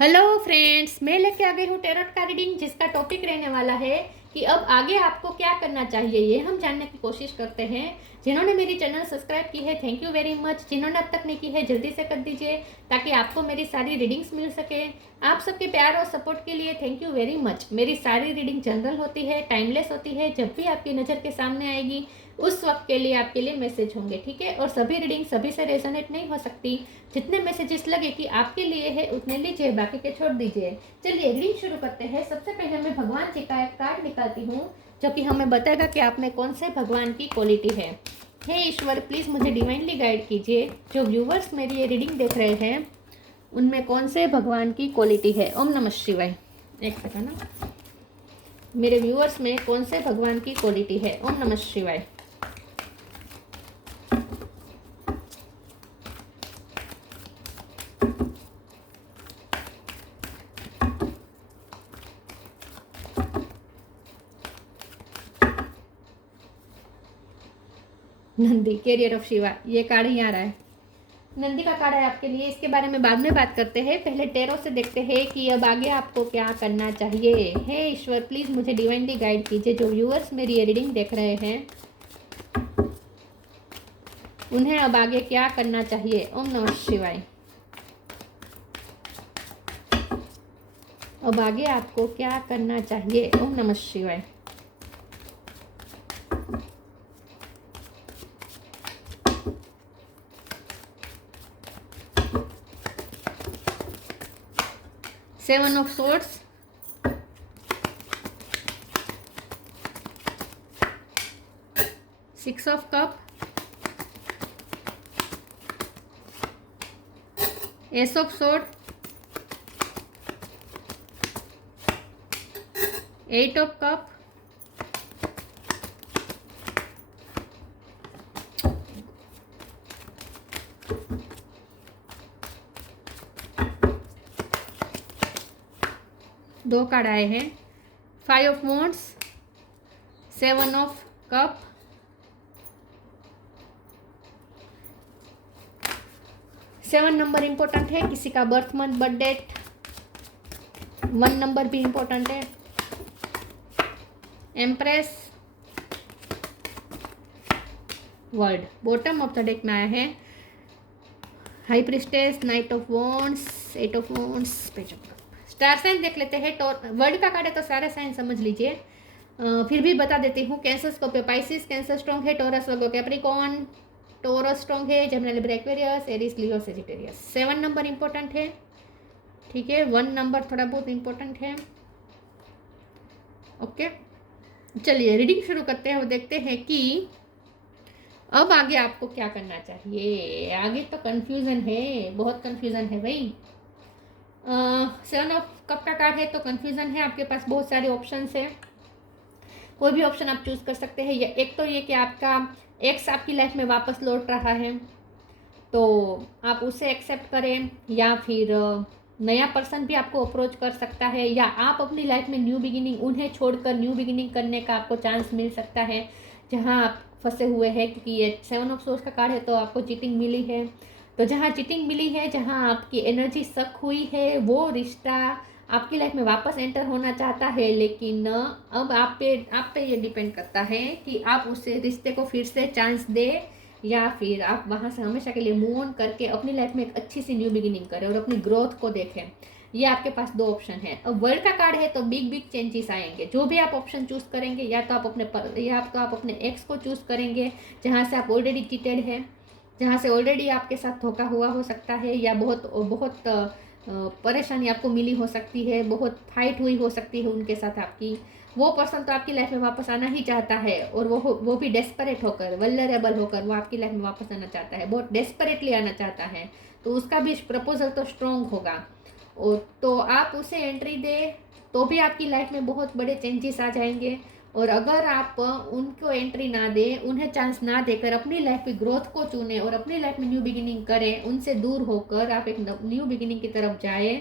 Hello friends, मैं लेके आ गई हूँ टेरोट का रीडिंग, जिसका टॉपिक रहने वाला है कि अब आगे आपको क्या करना चाहिए। ये हम जानने की कोशिश करते हैं। जिन्होंने मेरी चैनल सब्सक्राइब की है, थैंक यू वेरी मच। जिन्होंने अब तक नहीं की है, जल्दी से कर दीजिए ताकि आपको मेरी सारी रीडिंग्स मिल सके। आप सबके प्यार और सपोर्ट के लिए थैंक यू वेरी मच। मेरी सारी रीडिंग जनरल होती है, टाइमलेस होती है। जब भी आपकी नज़र के सामने आएगी उस वक्त के लिए आपके लिए मैसेज होंगे, ठीक है। और सभी रीडिंग सभी से रेजोनेट नहीं हो सकती। जितने मैसेजेस लगे कि आपके लिए है उतने लीजिए, बाकी के छोड़ दीजिए। चलिए रीडिंग शुरू करते हैं। सबसे पहले मैं भगवान जी का एक कार्ड निकालती हूँ जो कि हमें बताएगा कि आप में कौन से भगवान की क्वालिटी है। हे ईश्वर, प्लीज़ मुझे डिवाइनली गाइड कीजिए। जो व्यूवर्स मेरी ये रीडिंग देख रहे हैं उनमें कौन से भगवान की क्वालिटी है। ओम नमः शिवाय। एक सेकंड ना, मेरे व्यूवर्स में कौन से भगवान की क्वालिटी है। ओम नमः शिवाय। नंदी, कैरियर ऑफ शिवा, ये कार्ड ही आ रहा है। नंदी का कार्ड है आपके लिए। इसके बारे में बाद में बात करते हैं। पहले टेरो से देखते हैं कि अब आगे आपको क्या करना चाहिए। हे ईश्वर, प्लीज़ मुझे डिवाइनली गाइड कीजिए। जो व्यूअर्स मेरी ये रीडिंग देख रहे हैं उन्हें अब आगे क्या करना चाहिए। ओम नमः शिवाय। अब आगे आपको क्या करना चाहिए। ओम नमः शिवाय। Seven of swords, six of cup, ace of sword, eight of cup, दो कार्ड आए हैं। Five of wands, seven of cup, seven number important है। किसी का birth month birth date, one number भी इंपॉर्टेंट है। Empress, world bottom of the deck में आया है। High priestess, knight of wands, eight of wands, page of cup. Star sign देख लेते हैं। वर्ल्ड का कार्ड है तो सारे साइन समझ लीजिए। फिर भी बता देती हूँ। Cancer Scorpio Pisces, Cancer strong है। Taurus Virgo Capricorn, Taurus strong है। Gemini Libra Aquarius, Aries Leo Sagittarius. Seven number important है, ठीक है। वन नंबर थोड़ा बहुत इंपॉर्टेंट है, ओके। चलिए रीडिंग शुरू करते हैं और देखते हैं कि अब आगे आपको क्या करना चाहिए। आगे तो कंफ्यूजन है, बहुत कंफ्यूजन है भाई। सेवन ऑफ कप का कार्ड है तो कंफ्यूजन है। आपके पास बहुत सारे ऑप्शंस है, कोई भी ऑप्शन आप चूज कर सकते हैं। एक तो ये कि आपका एक्स आपकी लाइफ में वापस लौट रहा है तो आप उसे एक्सेप्ट करें, या फिर नया पर्सन भी आपको अप्रोच कर सकता है, या आप अपनी लाइफ में न्यू बिगिनिंग, उन्हें छोड़कर न्यू बिगिनिंग करने का आपको चांस मिल सकता है जहां आप फंसे हुए हैं। क्योंकि ये सेवन ऑफ सोर्स का कार्ड है तो आपको चीटिंग मिली है। तो जहाँ चीटिंग मिली है, जहाँ आपकी एनर्जी सक हुई है, वो रिश्ता आपकी लाइफ में वापस एंटर होना चाहता है। लेकिन अब आप पे ये डिपेंड करता है कि आप उस रिश्ते को फिर से चांस दे, या फिर आप वहाँ से हमेशा के लिए मूव ऑन करके अपनी लाइफ में एक अच्छी सी न्यू बिगिनिंग करें और अपनी ग्रोथ को देखें। ये आपके पास दो ऑप्शन है। अब वर्ल्ड का कार्ड है तो बिग बिग चेंजेस आएंगे। जो भी आप ऑप्शन चूज करेंगे, या तो आप अपने एक्स को चूज करेंगे जहाँ से आप ऑलरेडी चीटेड है, जहाँ से ऑलरेडी आपके साथ धोखा हुआ हो सकता है, या बहुत बहुत परेशानी आपको मिली हो सकती है, बहुत फाइट हुई हो सकती है उनके साथ आपकी। वो पर्सन तो आपकी लाइफ में वापस आना ही चाहता है, और वो भी डेस्परेट होकर, वल्नरेबल होकर वो आपकी लाइफ में वापस आना चाहता है, बहुत डेस्परेटली आना चाहता है। तो उसका भी प्रपोजल तो स्ट्रॉन्ग होगा, और तो आप उसे एंट्री दे तो भी आपकी लाइफ में बहुत बड़े चेंजेस आ जाएंगे। और अगर आप उनको एंट्री ना दें, उन्हें चांस ना देकर अपनी लाइफ की ग्रोथ को चुने और अपनी लाइफ में न्यू बिगिनिंग करें, उनसे दूर होकर आप एक न्यू बिगिनिंग की तरफ जाए,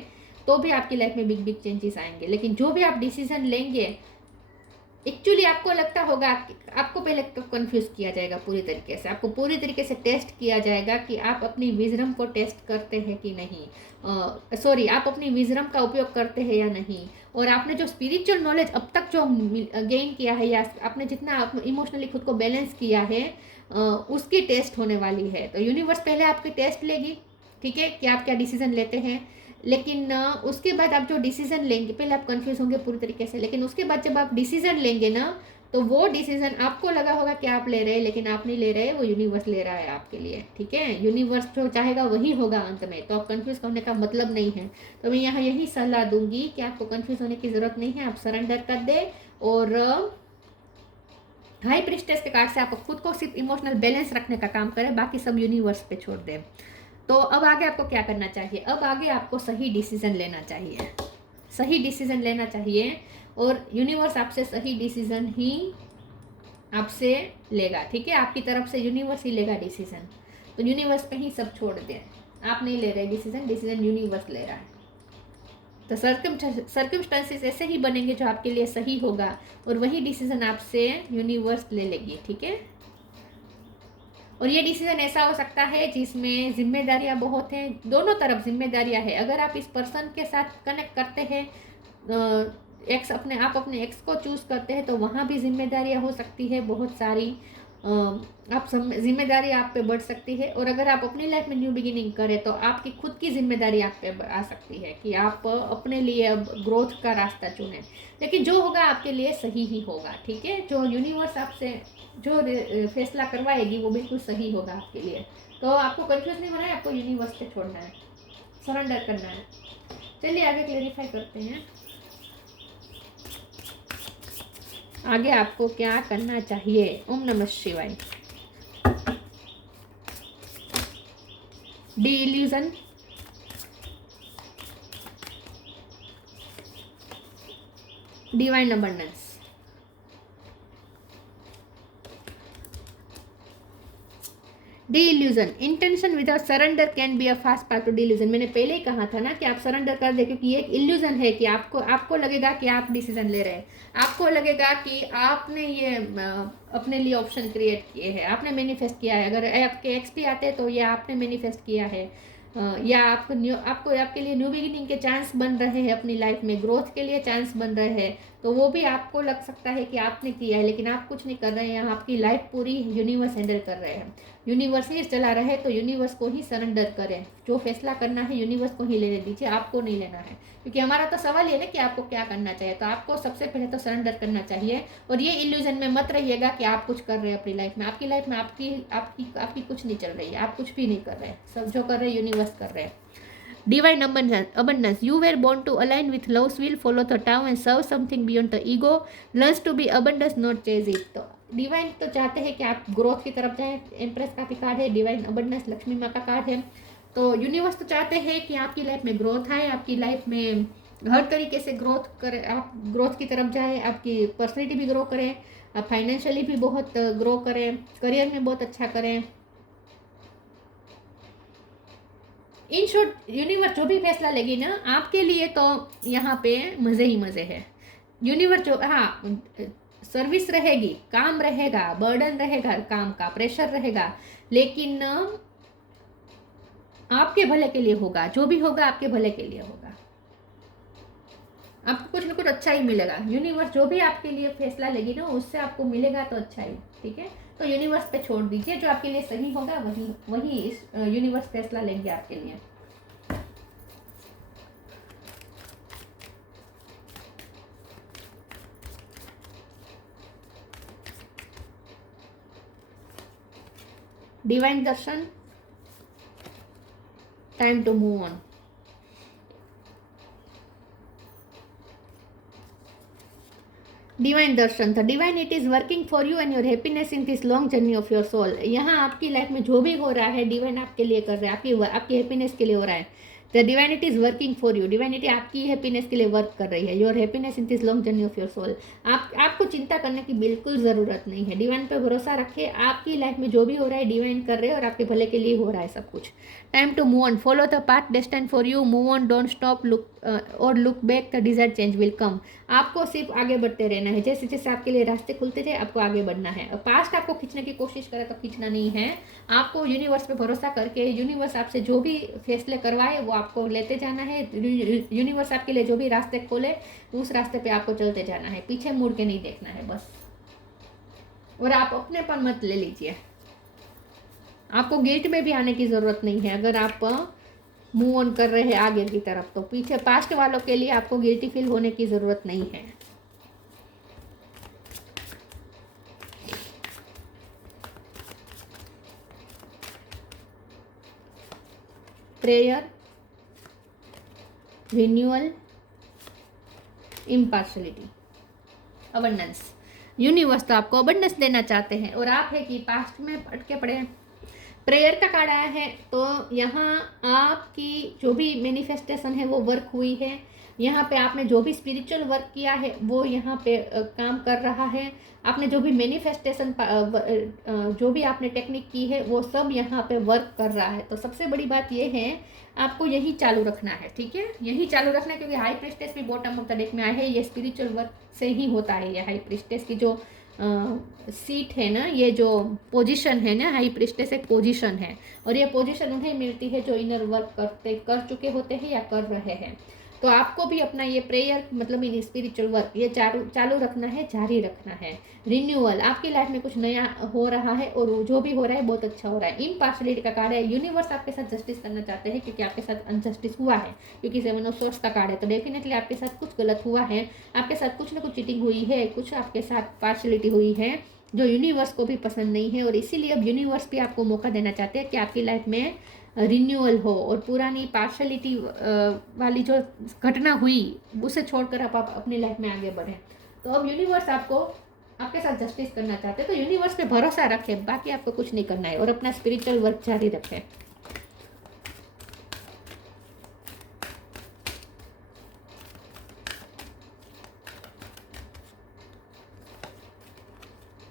तो भी आपकी लाइफ में बिग बिग चेंजेस आएंगे। लेकिन जो भी आप डिसीजन लेंगे, एक्चुअली आपको लगता होगा आपको पहले तो कंफ्यूज किया जाएगा पूरी तरीके से, आपको पूरी तरीके से टेस्ट किया जाएगा कि आप अपनी विजडम को टेस्ट करते हैं कि नहीं, सॉरी आप अपनी विजडम का उपयोग करते हैं या नहीं, और आपने जो स्पिरिचुअल नॉलेज अब तक जो गेन किया है या आपने जितना इमोशनली खुद को बैलेंस किया है उसकी टेस्ट होने वाली है। तो यूनिवर्स पहले आपकी टेस्ट लेगी, ठीक है, कि आप क्या डिसीजन लेते हैं, लेकिन उसके बाद आप जो डिसीजन लेंगे, पहले आप कंफ्यूज होंगे पूरी तरीके से, लेकिन उसके बाद जब आप डिसीजन लेंगे ना, तो वो डिसीजन आपको लगा होगा कि आप ले रहे हैं, लेकिन आप नहीं ले रहे, वो यूनिवर्स ले रहा है आपके लिए, ठीक है। यूनिवर्स जो चाहेगा वही होगा अंत में, तो आप कंफ्यूज होने का मतलब नहीं है। तो मैं यहाँ यही सलाह दूंगी कि आपको कंफ्यूज होने की ज़रूरत नहीं है, आप सरेंडर कर दे और हाई प्रिस्टेस के कार्ड से आप खुद को सिर्फ इमोशनल बैलेंस रखने का काम करें, बाकी सब यूनिवर्स पे छोड़ दें। तो अब आगे आपको क्या करना चाहिए, अब आगे आपको सही डिसीजन लेना चाहिए, सही डिसीजन लेना चाहिए, और यूनिवर्स आपसे सही डिसीजन ही आपसे लेगा, ठीक है, आपकी तरफ से यूनिवर्स ही लेगा डिसीजन। तो यूनिवर्स पे ही सब छोड़ दें, आप नहीं ले रहे डिसीजन, डिसीजन यूनिवर्स ले रहा है। तो सर्कमस्टांसेस ऐसे ही बनेंगे जो आपके लिए सही होगा, और वही डिसीजन आपसे यूनिवर्स ले लेगी, ठीक है। और ये डिसीजन ऐसा हो सकता है जिसमें जिम्मेदारियां बहुत हैं, दोनों तरफ जिम्मेदारियां हैं। अगर आप इस पर्सन के साथ कनेक्ट करते हैं, एक्स आप अपने एक्स को चूज़ करते हैं, तो वहाँ भी जिम्मेदारियां हो सकती है बहुत सारी, आप जिम्मेदारी आप पे बढ़ सकती है। और अगर आप अपनी लाइफ में न्यू बिगिनिंग करें तो आपकी खुद की जिम्मेदारी आप पे आ सकती है कि आप अपने लिए अब ग्रोथ का रास्ता चुनें, लेकिन जो होगा आपके लिए सही ही होगा, ठीक है। जो यूनिवर्स आपसे जो फैसला करवाएगी वो बिल्कुल सही होगा आपके लिए। तो आपको कंफ्यूज नहीं होना है, आपको यूनिवर्स पे छोड़ना है, सरेंडर करना है। चलिए आगे क्लेरिफाई करते हैं, आगे आपको क्या करना चाहिए। ओम नमः शिवाय। The illusion, divine abundance, the illusion, intention without surrender can be a fast path to the illusion. मैंने पहले ही कहा था ना कि आप सरेंडर कर दे, क्योंकि ये एक इल्यूजन है कि आपको लगेगा कि आप डिसीजन ले रहे हैं, आपको लगेगा कि आपने ये अपने लिए ऑप्शन क्रिएट किए हैं, आपने मैनिफेस्ट किया है। अगर आपके एक्स भी आते हैं तो ये आपने मैनिफेस्ट किया है, या आपको आपके लिए न्यू बिगिनिंग के चांस बन रहे हैं, अपनी लाइफ में ग्रोथ के लिए चांस बन रहे हैं, तो वो भी आपको लग सकता है कि आपने किया है, लेकिन आप कुछ नहीं कर रहे हैं। यहाँ आपकी लाइफ पूरी यूनिवर्स हैंडल कर रहे हैं, यूनिवर्स ही चला रहे, तो यूनिवर्स को ही सरेंडर करें। जो फैसला करना है यूनिवर्स को ही लेने दीजिए, आपको नहीं लेना है, क्योंकि हमारा तो सवाल ये ना कि आपको क्या करना चाहिए। तो आपको सबसे पहले तो सरेंडर करना चाहिए, और ये इल्यूजन में मत रहिएगा कि आप कुछ कर रहे हैं अपनी लाइफ में। आपकी लाइफ में आपकी कुछ नहीं चल रही है, आप कुछ भी नहीं कर रहे हैं, सब जो कर रहे हैं यूनिवर्स कर रहे हैं। Divine abundance. You were born to align with love's will, follow the Tao and serve something beyond the ego. Learns to be abundance, not chase it. तो डिवाइन तो चाहते हैं कि आप ग्रोथ की तरफ जाएं। एम्प्रेस का भी कार्ड है, डिवाइन अबंडेंस लक्ष्मी माँ का कार्ड है। तो यूनिवर्स तो चाहते हैं कि आपकी लाइफ में ग्रोथ आए, आपकी लाइफ में हर तरीके से ग्रोथ करें, आप ग्रोथ की तरफ जाएं, आपकी पर्सनैलिटी भी ग्रो करें, आप फाइनेंशियली भी बहुत ग्रो करें, करियर में बहुत अच्छा करें। इन शॉर्ट यूनिवर्स जो भी फैसला लेगी ना आपके लिए, तो यहाँ पे मज़े ही मज़े है। यूनिवर्स जो, हाँ सर्विस रहेगी, काम रहेगा, बर्डन रहेगा, काम का प्रेशर रहेगा, लेकिन आपके भले के लिए होगा। जो भी होगा आपके भले के लिए होगा, आपको कुछ ना कुछ अच्छा ही मिलेगा। यूनिवर्स जो भी आपके लिए फैसला लेगी ना उससे आपको मिलेगा तो अच्छा ही, ठीक है। तो यूनिवर्स पे छोड़ दीजिए, जो आपके लिए सही होगा वही इस यूनिवर्स फैसला लेंगे आपके लिए। Divine darshan, time to move on. Divine darshan था, divine it is working for you and your happiness in this long journey of your soul. यहाँ आपकी लाइफ में जो भी हो रहा है डिवाइन आपके लिए कर रहा है, आपकी हैप्पीनेस के लिए हो रहा है। The divinity is working for you, divinity आपकी हैप्पीनेस के लिए वर्क कर रही है। Your happiness in this long journey of your soul. आपको चिंता करने की बिल्कुल ज़रूरत नहीं है। डिवाइन पे भरोसा रखिए, आपकी लाइफ में जो भी हो रहा है डिवाइन कर रहे हैं और आपके भले के लिए हो रहा है सब कुछ। Time to move on, follow the path destined for you, move on, don't stop, look or look back, the desired change will come. आपको सिर्फ आगे बढ़ते रहना है, जैसे जैसे आपके लिए रास्ते खुलते जाए आपको आगे बढ़ना है। पास्ट आपको खींचने की कोशिश करे तो खींचना नहीं है, आपको यूनिवर्स पे भरोसा करके यूनिवर्स आपसे जो भी फैसले करवाए वो आपको लेते जाना है। यूनिवर्स आपके लिए जो भी रास्ते खोले उस रास्ते पे आपको चलते जाना है, पीछे मुड़ के नहीं देखना है बस। और आप अपनेपन मत ले लीजिए, आपको गिल्ट में भी आने की ज़रूरत नहीं है। अगर आप मूव ऑन कर रहे हैं आगे की तरफ तो पीछे पास्ट वालों के लिए आपको गिल्टी फील होने की ज़रूरत नहीं है। Prayer, renewal, impartiality, abundance. Universe तो आपको अबंडेंस देना चाहते हैं और आप है कि पास्ट में अटके पड़े हैं। प्रेयर का कार्ड आया है तो यहाँ आपकी जो भी मैनिफेस्टेशन है वो वर्क हुई है। यहाँ पे आपने जो भी स्पिरिचुअल वर्क किया है वो यहाँ पे काम कर रहा है। आपने जो भी मैनिफेस्टेशन जो भी आपने टेक्निक की है वो सब यहाँ पे वर्क कर रहा है। तो सबसे बड़ी बात ये है आपको यही चालू रखना है, ठीक है, यही चालू रखना है, क्योंकि हाई प्रिस्टेस भी बॉटम ऑफ द डेक में आया है। ये स्पिरिचुअल वर्क से ही होता है। ये हाई प्रिस्टेस की जो सीट है ना, ये जो पोजीशन है ना, हाई प्रिस्टेस एक पोजीशन है और ये पोजीशन उन्हें मिलती है जो इनर वर्क कर चुके होते हैं या कर रहे हैं। तो आपको भी अपना ये प्रेयर मतलब इन स्पिरिचुअल वर्क ये चालू रखना है, जारी रखना है। रिन्यूअल, आपकी लाइफ में कुछ नया हो रहा है और जो भी हो रहा है बहुत अच्छा हो रहा है। इम्पार्शलिटी का कार्ड है, यूनिवर्स आपके साथ जस्टिस करना चाहते हैं क्योंकि आपके साथ अनजस्टिस हुआ है, क्योंकि 7 ऑफ सोर्ड्स का कार्ड है। तो डेफिनेटली आपके साथ कुछ गलत हुआ है, आपके साथ कुछ ना कुछ चीटिंग हुई है, कुछ आपके साथ पार्शलिटी हुई है जो यूनिवर्स को भी पसंद नहीं है। और इसीलिए अब यूनिवर्स भी आपको मौका देना चाहते हैं कि आपकी लाइफ में रिन्यूअल हो और पुरानी पार्शलिटी वाली जो घटना हुई उसे छोड़कर आप अपनी लाइफ में आगे बढ़ें। तो अब यूनिवर्स आपको आपके साथ जस्टिस करना चाहते हैं, तो यूनिवर्स पे भरोसा रखें, बाकी आपको कुछ नहीं करना है और अपना स्पिरिचुअल वर्क जारी रखें।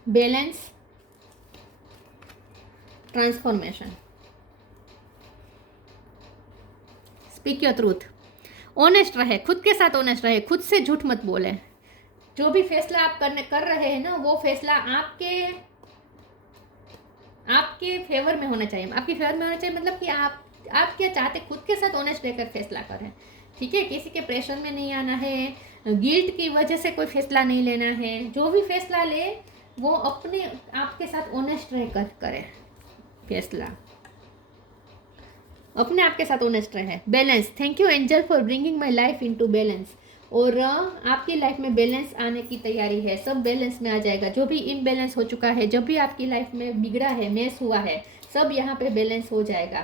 Balance, transformation, speak your truth, honest रहे, खुद के साथ ऑनेस्ट रहे, खुद से झूठ मत बोले। जो भी फैसला आप कर रहे हैं ना वो फैसला आपके फेवर में होना चाहिए। आपके फेवर में होना चाहिए मतलब कि आप क्या चाहते, खुद के साथ ऑनेस्ट रहकर फैसला करें, ठीक है। किसी के प्रेशर में नहीं आना है, गिल्ट की वजह से कोई फैसला नहीं लेना है। जो भी फैसला ले वो अपने आपके साथ ऑनेस्ट रहकर करें फैसला, अपने आप के साथ ऑनेस्ट रहे। Balance, thank you angel for bringing my life into balance. और आपकी लाइफ में बैलेंस आने की तैयारी है, सब बैलेंस में आ जाएगा। जो भी इम्बैलेंस हो चुका है, जब भी आपकी लाइफ में बिगड़ा है, मेस हुआ है, सब यहाँ पे बैलेंस हो जाएगा,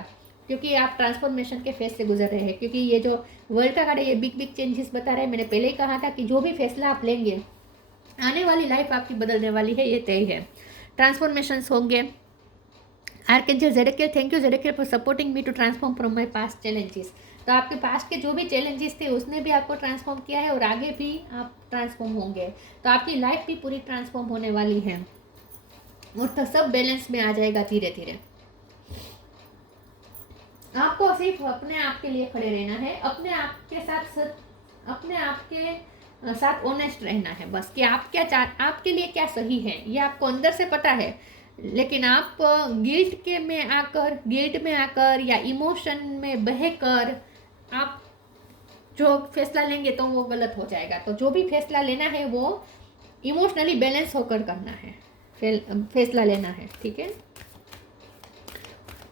क्योंकि आप ट्रांसफॉर्मेशन के फेज से गुजर रहे हैं। क्योंकि ये जो वर्ल्ड का कार्ड है ये बिग बिग चेंजेस बता रहा है। मैंने पहले ही कहा था कि जो भी फैसला आप लेंगे आने वाली लाइफ आपकी बदलने वाली है, ये तय है। ट्रांसफॉर्मेशंस होंगे। Archangel Zadkiel, thank you Zadkiel for supporting me to transform from my past challenges. तो आपके पास्ट के जो भी चैलेंजेस थे उसने भी आपको ट्रांसफॉर्म किया है और आगे भी आप ट्रांसफॉर्म होंगे। तो आपकी लाइफ भी पूरी ट्रांसफॉर्म होने वाली है और तो सब बैलेंस में आ जाएगा धीरे धीरे। आपको सिर्फ अपने आप के लिए खड़े रहना है, अपने आप के साथ ऑनेस्ट रहना है बस, कि आप क्या आपके लिए क्या सही है ये आपको अंदर से पता है। लेकिन आप गिल्ट में आकर या इमोशन में बहकर आप जो फैसला लेंगे तो वो गलत हो जाएगा। तो जो भी फैसला लेना है वो इमोशनली बैलेंस होकर करना है, फैसला लेना है, ठीक है।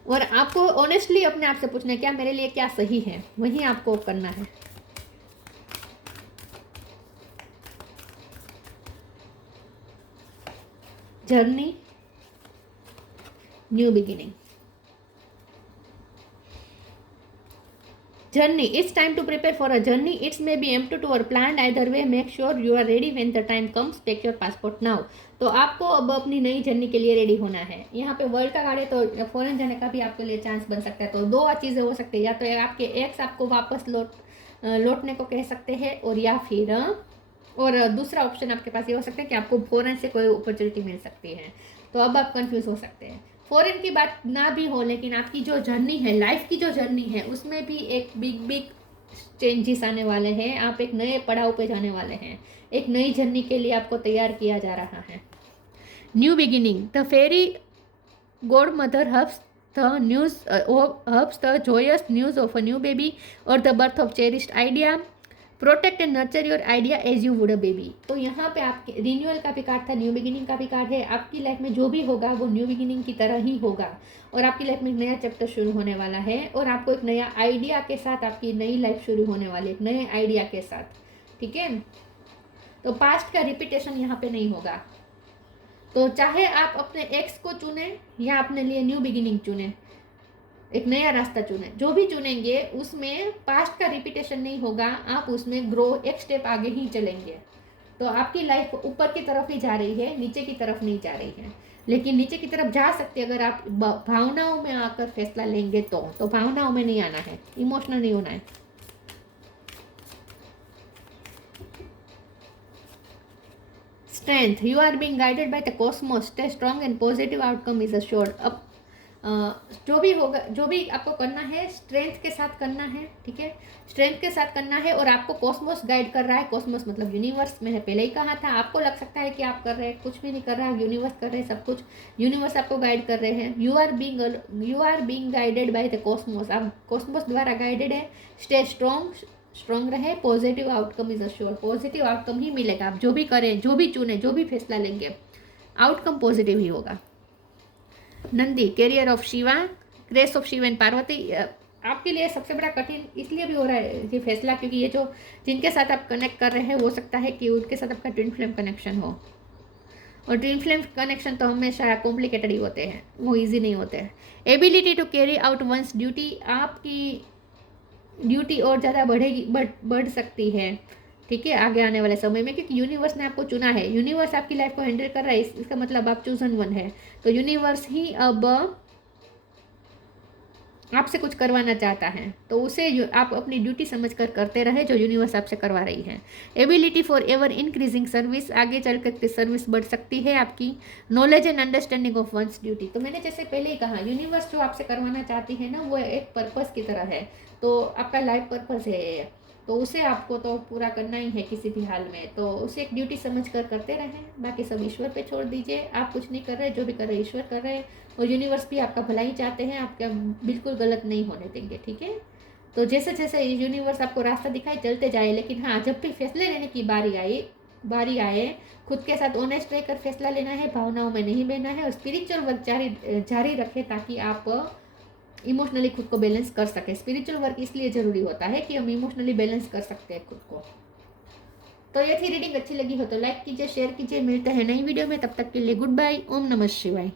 और आपको ऑनेस्टली अपने आप से पूछना है क्या मेरे लिए क्या सही है, वही आपको करना है। Journey, new beginning. Journey, it's time to prepare for a journey, it's may be empty or plan either way, make sure you are ready when the time comes, take your passport now. तो आपको अब अपनी नई journey के लिए ready होना है। यहाँ पे वर्ल्ड का कार्ड है तो फॉरेन जाने का भी आपके लिए चांस बन सकता है। तो दो चीज़ें हो सकती है, या तो आपके एक्स आपको वापस लौटने को कह सकते हैं, और या फिर और दूसरा ऑप्शन आपके पास ये हो सकता है कि आपको फॉरेन से कोई अपॉर्चुनिटी मिल सकती है। तो अब आप कंफ्यूज हो सकते हैं। फॉरेन की बात ना भी हो, लेकिन आपकी जो जर्नी है, लाइफ की जो जर्नी है, उसमें भी एक बिग चेंजेस आने वाले हैं। आप एक नए पड़ाव पे जाने वाले हैं। एक नई जर्नी के लिए आपको तैयार किया जा रहा है। New beginning, the fairy godmother hubs the joyous news of a new baby or the birth of cherished idea. Protect and nurture your idea as you would a baby. तो यहाँ पे आपके रिन्यूअल का भी card था, new beginning का भी card है। आपकी लाइफ में जो भी होगा वो न्यू बिगिनिंग की तरह ही होगा, और आपकी लाइफ में एक नया चैप्टर शुरू होने वाला है, और आपको एक नया आइडिया के साथ आपकी नई लाइफ शुरू होने वाली है, एक नए आइडिया के साथ। ठीक है, तो पास्ट का रिपीटेशन यहाँ पे नहीं होगा। तो चाहे आप अपने एक्स को चुने या अपने लिए न्यू बिगिनिंग चुने, एक नया रास्ता चुने, जो भी चुनेंगे उसमें पास्ट का रिपीटेशन नहीं होगा। आप उसमें ग्रो, एक स्टेप आगे ही चलेंगे। तो आपकी लाइफ ऊपर की तरफ ही जा रही है, नीचे की तरफ नहीं जा रही है। लेकिन नीचे की तरफ जा सकते हैं अगर आप भावनाओं में आकर फैसला लेंगे। तो भावनाओं में नहीं आना है, इमोशनल नहीं होना है। Strength, you are being guided by the cosmos, stay strong and positive outcome is assured. अब जो भी होगा, जो भी आपको करना है स्ट्रेंथ के साथ करना है। ठीक है, स्ट्रेंथ के साथ करना है, और आपको कॉस्मोस गाइड कर रहा है। कॉस्मोस मतलब यूनिवर्स, मैंने पहले ही कहा था। आपको लग सकता है कि आप कर रहे हैं, कुछ भी नहीं कर रहा है, यूनिवर्स कर रहे हैं सब कुछ। यूनिवर्स आपको गाइड कर रहे हैं। You are being guided by the cosmos, आप कॉस्मोस द्वारा गाइडेड है। स्टे स्ट्रॉन्ग रहे, positive outcome is assure, positive outcome ही मिलेगा। आप जो भी करें, जो भी चुने, जो भी फैसला लेंगे, आउटकम पॉजिटिव ही होगा। Nandi, carrier of Shiva, grace of Shiv and Parvati. आपके लिए सबसे बड़ा कठिन इसलिए भी हो रहा है ये फैसला, क्योंकि ये जो जिनके साथ आप कनेक्ट कर रहे हैं, हो सकता है कि उनके साथ आपका ट्विन फ्लेम कनेक्शन हो, और ट्विन फ्लेम कनेक्शन तो हमेशा कॉम्प्लिकेटेड ही होते हैं, वो इजी नहीं होते हैं। Ability to carry out once duty, आपकी ड्यूटी और ज़्यादा बढ़ सकती है। ठीक है, आगे आने वाले समय में, क्योंकि यूनिवर्स ने आपको चुना है, यूनिवर्स आपकी लाइफ को हैंडल कर रहा है। इसका मतलब आप चूजन वन है। तो यूनिवर्स ही अब आपसे कुछ करवाना चाहता है, तो उसे आप अपनी ड्यूटी समझकर करते रहे जो यूनिवर्स आपसे करवा रही है। Ability for ever increasing service, आगे चलकर सर्विस बढ़ सकती है आपकी। Knowledge and understanding of once duty, तो मैंने जैसे पहले ही कहा, यूनिवर्स जो आपसे करवाना चाहती है ना, वो एक पर्पस की तरह है। तो आपका लाइफ पर्पस है, तो उसे आपको तो पूरा करना ही है किसी भी हाल में। तो उसे एक ड्यूटी समझ कर करते रहें, बाकी सब ईश्वर पे छोड़ दीजिए। आप कुछ नहीं कर रहे, जो भी कर रहे ईश्वर कर रहे हैं, और यूनिवर्स भी आपका भला ही चाहते हैं, आपका बिल्कुल गलत नहीं होने देंगे। ठीक है, तो जैसे जैसे यूनिवर्स आपको रास्ता दिखाए, चलते जाए। लेकिन हाँ, जब भी फैसले लेने की बारी आए, खुद के साथ ऑनेस्ट रहकर फैसला लेना है, भावनाओं में नहीं बहना है, और स्पिरिचुअल वर्क जारी रखें, ताकि आप इमोशनली खुद को बैलेंस कर सके। स्पिरिचुअल वर्क इसलिए ज़रूरी होता है कि हम इमोशनली बैलेंस कर सकते हैं खुद को। तो ये थी रीडिंग, अच्छी लगी हो तो लाइक कीजिए, शेयर कीजिए। मिलते हैं नई वीडियो में, तब तक के लिए गुड बाय। ओम नमः शिवाय।